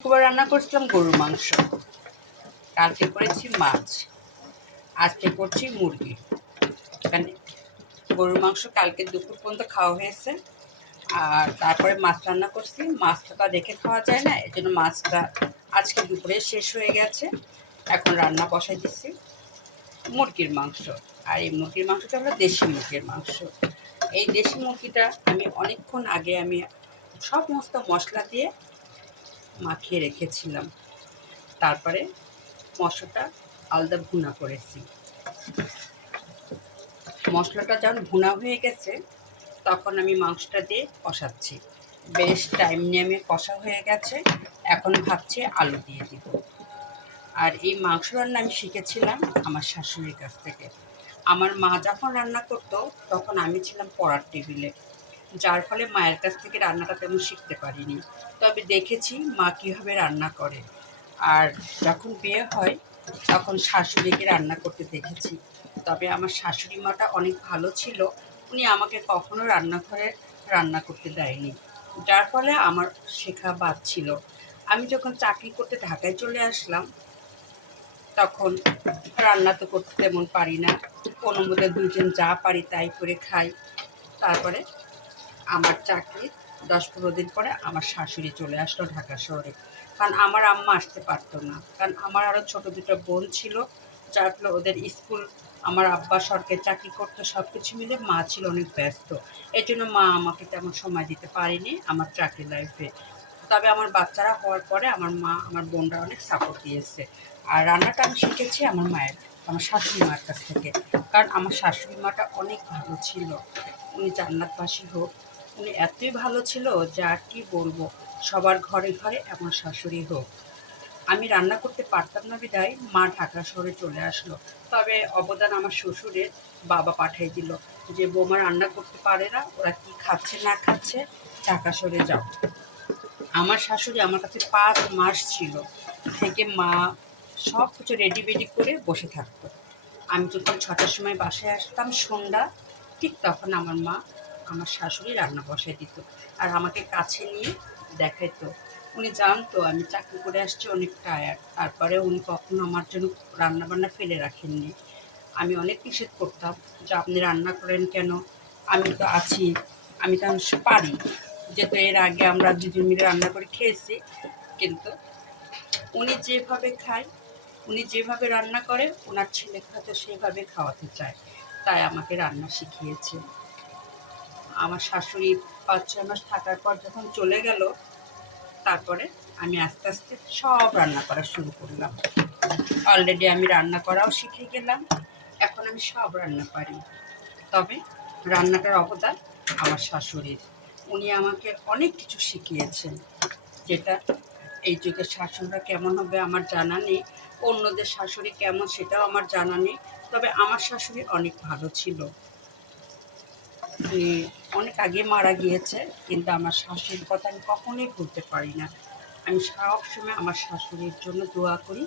দুপুরে রান্না করছিলাম গরুর মাংস, কালকে করেছি মাছ, আজকে করছি মুরগি। কারণ গরুর মাংস কালকে দুপুর পর্যন্ত খাওয়া হয়েছে, আর তারপরে মাছ রান্না করছি। মাছটা তো রেখে খাওয়া যায় না, এই জন্য মাছটা আজকে দুপুরে শেষ হয়ে গেছে। এখন রান্না বসাই দিচ্ছি মুরগির মাংস। আর এই মুরগির মাংসটা হলো দেশি মুরগির মাংস। এই দেশি মুরগিটা আমি অনেকক্ষণ আগে সমস্ত মশলা দিয়ে মাখিয়ে রেখেছিলাম। তারপরে মশলাটা আলাদা ভুনা করেছি। মশলাটা যখন ভুনা হয়ে গেছে তখন আমি মাংসটা দিয়ে কষাচ্ছি। বেশ টাইম নিয়ে আমি কষা হয়ে গেছে, এখন ভাবছি আলু দিয়ে দিব। আর এই মাংস রান্না আমি শিখেছিলাম আমার শাশুড়ির কাছ থেকে। আমার মা যখন রান্না করতো তখন আমি ছিলাম পড়ার টেবিলে, যার ফলে মায়ের কাছ থেকে রান্নাটা তেমন শিখতে পারিনি। তবে দেখেছি মা কীভাবে রান্না করে। আর যখন বিয়ে হয় তখন শাশুড়িকে রান্না করতে দেখেছি। তবে আমার শাশুড়ি মাটা অনেক ভালো ছিল, উনি আমাকে কখনো রান্নাঘরে রান্না করতে দেয়নি, যার ফলে আমার শেখা বাদ ছিল। আমি যখন চাকরি করতে ঢাকায় চলে আসলাম তখন রান্না তো করতে তেমন পারি না, কোনো মতে দুজন যা পারি তাই করে খাই। তারপরে আমার চাকরি 10-15 দিন পরে আমার শাশুড়ি চলে আসলো ঢাকা শহরে, কারণ আমার আম্মা আসতে পারতো না। কারণ আমার আরও ছোটো দুটো বোন ছিল, যার ফলে ওদের স্কুল, আমার আব্বা সরকারি চাকরি করতো, সব কিছু মিলে মা ছিল অনেক ব্যস্ত। এই জন্য মা আমাকে তেমন সময় দিতে পারেনি আমার চাকরি লাইফে। তবে আমার বাচ্চারা হওয়ার পরে আমার মা, আমার বোনরা অনেক সাপোর্ট দিয়েছে। আর রান্নাটা আমি শিখেছি আমার শাশুড়ি মার কাছ থেকে। কারণ আমার শাশুড়ি মাটা অনেক ভালো ছিল, উনি জান্নাতবাসী হোক। উনি এতই ভালো ছিল যে আর কি বলবো, সবার ঘরে ঘরে আমার শাশুড়ি হোক। আমি রান্না করতে পারতাম না বিধায় মা ঢাকা শহরে চলে আসলো। তবে অবদান আমার শ্বশুরের, বাবা পাঠিয়ে দিল যে বৌমা রান্না করতে পারে না, ওরা কি খাচ্ছে না খাচ্ছে, ঢাকা শহরে যাও। আমার শাশুড়ি আমার কাছে 5 মাস ছিল, থেকে মা সব কিছু রেডি বেডি করে বসে থাকতো। আমি যখন 6টার সময় বাসায় আসতাম সন্ধ্যা, ঠিক তখন আমার মা, আমার শাশুড়ি রান্না বসায় দিত আর আমাকে কাছে নিয়ে দেখাইতো। উনি জানতো আমি চাকরি করে আসছি, অনেক টায়ার্ড, তারপরে উনি কখনো আমার জন্য রান্নাবান্না ফেলে রাখেননি। আমি অনেক নিষেধ করতাম যে আপনি রান্না করেন কেন, আমি তো আছি, আমি তো পারি। যেহেতু এর আগে আমরা দুজন মিলে রান্না করে খেয়েছি, কিন্তু উনি যেভাবে খায়, উনি যেভাবে রান্না করে ওনার ছেলেকে হয়তো সেভাবে খাওয়াতে চায়, তাই আমাকে রান্না শিখিয়েছে। আমার শাশুড়ি 5-6 মাস থাকার পর যখন চলে গেল, তারপরে আমি আস্তে আস্তে সব রান্না করা শুরু করলাম। অলরেডি আমি রান্না করাও শিখে গেলাম, এখন আমি সব রান্না পারি। তবে রান্নাটার অবদান আমার শাশুড়ির। উনি আমাকে অনেক কিছু শিখিয়েছেন, যেটা এই যুগের শাশুড়িরা কেমন হবে আমার জানা নেই, অন্যদের শাশুড়ি কেমন সেটাও আমার জানা নেই। তবে আমার শাশুড়ি অনেক ভালো ছিল। উনি অনেক আগে মারা গিয়েছে, কিন্তু আমার শাশুড়ির কথা আমি কখনোই ভুলতে পারি না। আমি সবসময় আমার শাশুড়ির জন্য দোয়া করি